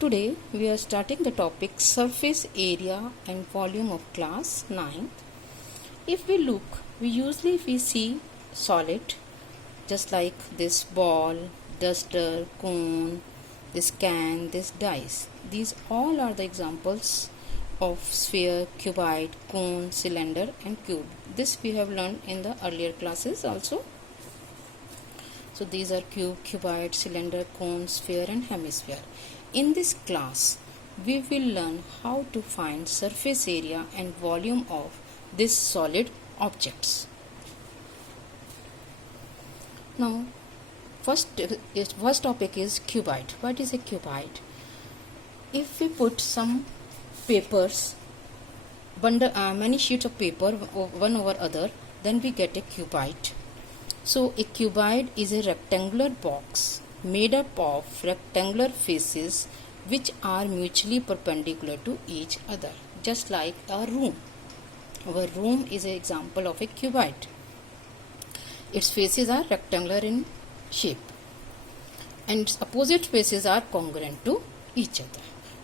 Today we are starting the topic surface area and volume of class 9th. If we look, we see solid just like this ball, duster, cone, this can, this dice. These all are the examples of sphere, cuboid, cone, cylinder and cube. This we have learned in the earlier classes also. So these are cube, cuboid, cylinder, cone, sphere and hemisphere. In this class, we will learn how to find surface area and volume of these solid objects. Now, first topic is cuboid. What is a cuboid? If we put some papers, many sheets of paper one over other, then we get a cuboid. So a cuboid is a rectangular box made up of rectangular faces which are mutually perpendicular to each other, just like a room. Our room is an example of a cuboid. Its faces are rectangular in shape and its opposite faces are congruent to each other.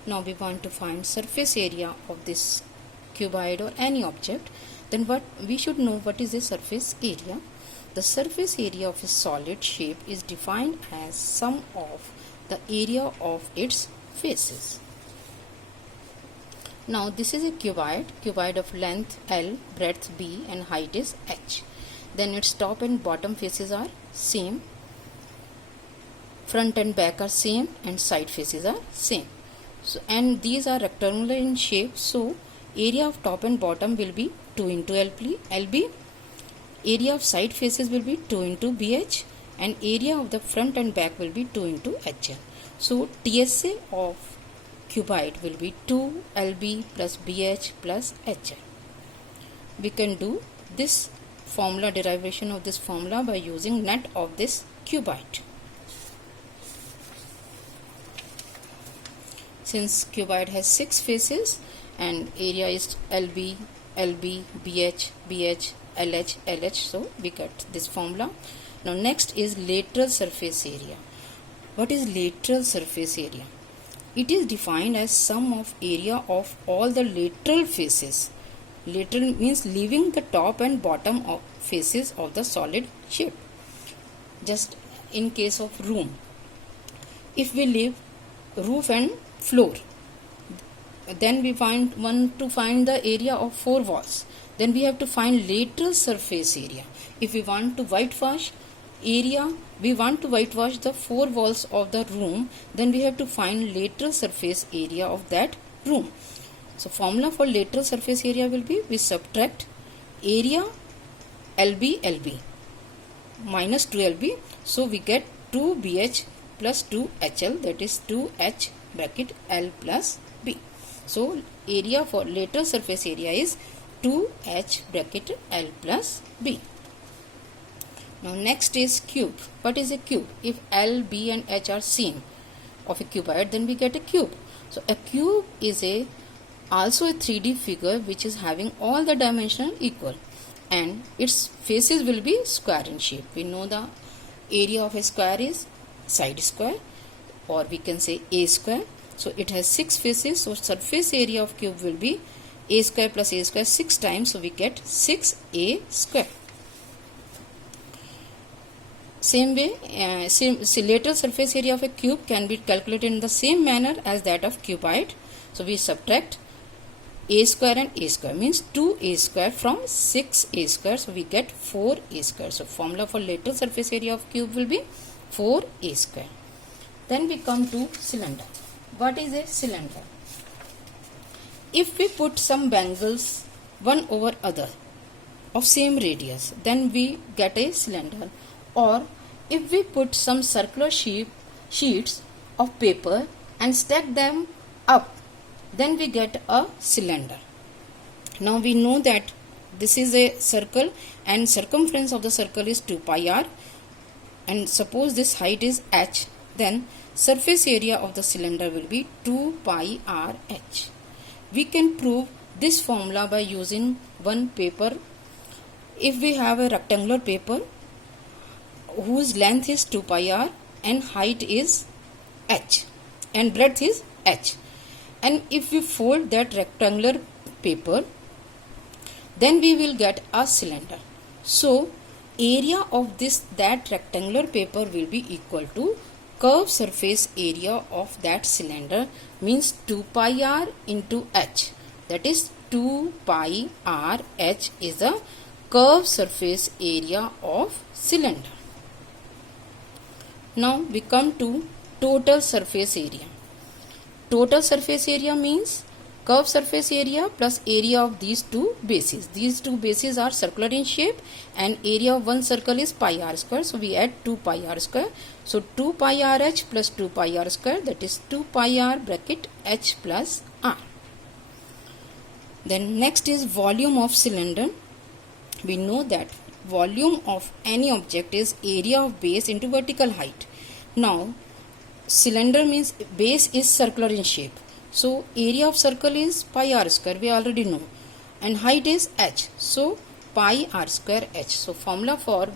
Now we want to find surface area of this cuboid or any object. Then we should know what is a surface area. The surface area of a solid shape is defined as sum of the area of its faces. Now this is a cuboid of length L, breadth B and height is H. Then its top and bottom faces are same, front and back are same and side faces are same. So, and these are rectangular in shape, so area of top and bottom will be 2 into LB. Area of side faces will be 2 into BH and area of the front and back will be 2 into HL. So TSA of cuboid will be 2 LB plus BH plus HL. We can do this formula, derivation of this formula by using net of this cuboid. Since cuboid has 6 faces and area is LB, BH, LH, so we get this formula. Now next is lateral surface area. What is lateral surface area? It is defined as sum of area of all the lateral faces. Lateral means leaving the top and bottom of faces of the solid shape. Just in case of room, if we leave roof and floor, then we want to find the area of 4 walls. Then we have to find lateral surface area. If we want to whitewash area, we want to whitewash the 4 walls of the room, then we have to find lateral surface area of that room. So formula for lateral surface area will be, we subtract area LB minus 2LB, so we get 2BH plus 2HL, that is 2H bracket L plus B. So area for lateral surface area is 2H bracket L plus B. Now next is cube. What is a cube? If L, B and H are same of a cuboid, then we get a cube. So a cube is also a 3D figure which is having all the dimensions equal and its faces will be square in shape. We know the area of a square is side square, or we can say A square. So it has 6 faces, so surface area of cube will be A square plus A square 6 times, so we get 6A square. Same way, lateral surface area of a cube can be calculated in the same manner as that of cuboid. So we subtract A square and A square, means 2A square from 6A square, so we get 4A square. So formula for lateral surface area of cube will be 4A square. Then we come to cylinder. What is a cylinder? If we put some bangles one over other of same radius, then we get a cylinder. Or if we put some circular sheets of paper and stack them up, then we get a cylinder. Now we know that this is a circle and circumference of the circle is 2 pi r, and suppose this height is h, then surface area of the cylinder will be 2 pi r h. We can prove this formula by using one paper. If we have a rectangular paper whose length is 2 pi r and height is h and breadth is h. And if we fold that rectangular paper, then we will get a cylinder. So area of that rectangular paper will be equal to curved surface area of that cylinder, means 2 pi r into h. That is 2 pi r h is the curved surface area of cylinder. Now we come to total surface area. Total surface area means curved surface area plus area of these two bases. These two bases are circular in shape and area of one circle is pi r square. So we add 2 pi r square. So 2 pi r h plus 2 pi r square, that is 2 pi r bracket h plus r. Then next is volume of cylinder. We know that volume of any object is area of base into vertical height. Now cylinder means base is circular in shape. So area of circle is pi r square, we already know, and height is h. So pi r square h. So formula for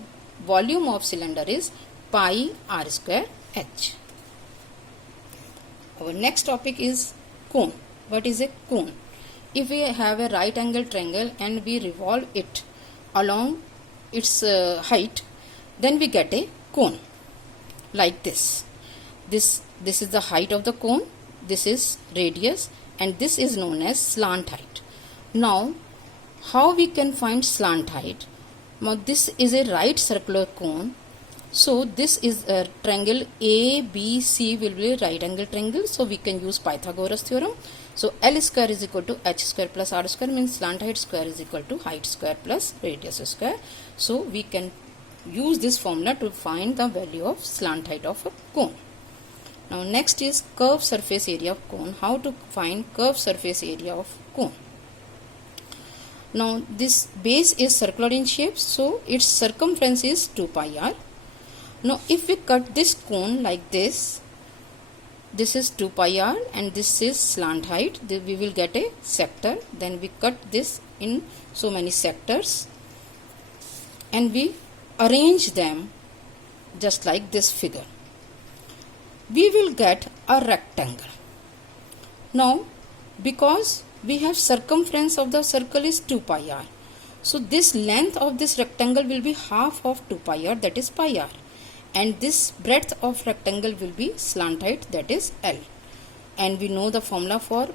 volume of cylinder is pi r square h. Our next topic is cone. What is a cone? If we have a right angle triangle and we revolve it along its height, then we get a cone like this. This is the height of the cone, this is radius, and this is known as slant height. Now how we can find slant height? Now this is a right circular cone. So this is a triangle ABC will be a right angle triangle. So we can use Pythagoras theorem. So L square is equal to h square plus r square, means slant height square is equal to height square plus radius square. So we can use this formula to find the value of slant height of a cone. Now next is curved surface area of cone. How to find curved surface area of cone? Now this base is circular in shape, so its circumference is 2 pi r. Now if we cut this cone like this is 2 pi r and this is slant height, we will get a sector. Then we cut this in so many sectors and we arrange them just like this figure. We will get a rectangle. Now because we have circumference of the circle is 2 pi r, so this length of this rectangle will be half of 2 pi r, that is pi r, and this breadth of rectangle will be slant height, that is L. And we know the formula for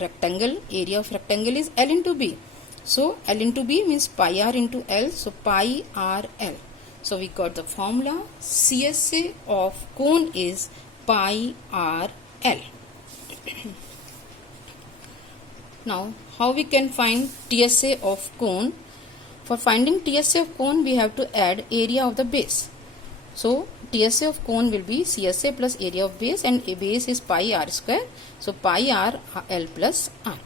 rectangle, area of rectangle is L into B. So L into B means pi r into L, so pi r L. So we got the formula CSA of cone is pi r L. Now how we can find TSA of cone? For finding TSA of cone we have to add area of the base. So TSA of cone will be CSA plus area of base, and a base is pi r square. So pi r L plus r.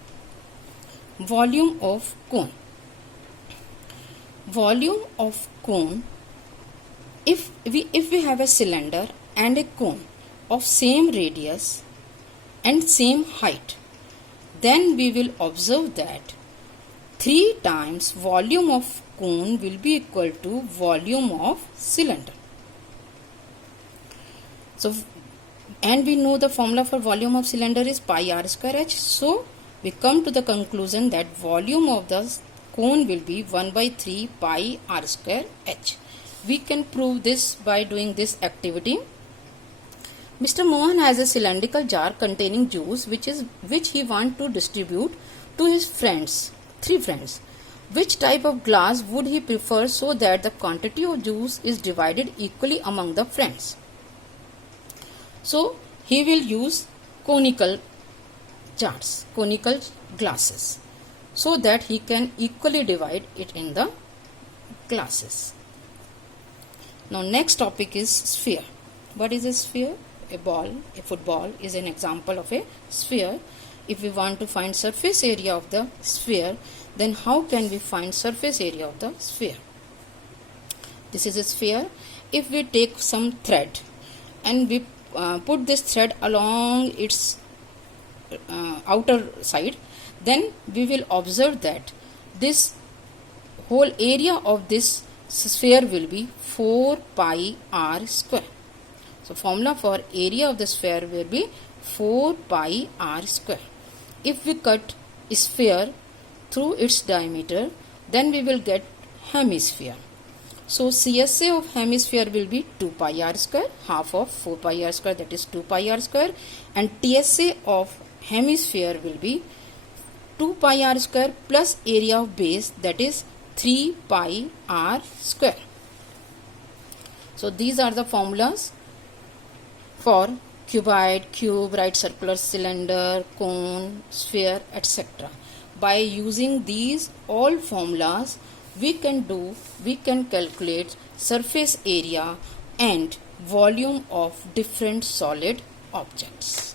Volume of cone. Volume of cone. If we have a cylinder and a cone of same radius and same height, then we will observe that 3 times volume of cone will be equal to volume of cylinder. So, and we know the formula for volume of cylinder is pi r square h. So we come to the conclusion that volume of the cone will be 1 by 3 pi r square h. We can prove this by doing this activity. Mr. Mohan has a cylindrical jar containing juice which he wants to distribute to his friends, 3 friends. Which type of glass would he prefer so that the quantity of juice is divided equally among the friends? So he will use conical jars, conical glasses, so that he can equally divide it in the glasses. Now next topic is sphere. What is a sphere? A ball, a football is an example of a sphere. If we want to find surface area of the sphere, then how can we find surface area of the sphere? This is a sphere. If we take some thread and we put this thread along its outer side, then we will observe that this whole area of this sphere will be 4 pi r square. So formula for area of the sphere will be 4 pi r square. If we cut a sphere through its diameter, then we will get hemisphere. So CSA of hemisphere will be 2 pi r square, half of 4 pi r square, that is 2 pi r square, and TSA of hemisphere will be 2 pi r square plus area of base, that is 3 pi r square. So these are the formulas for cuboid, cube, right circular cylinder, cone, sphere, etc. By using these all formulas, we can calculate surface area and volume of different solid objects.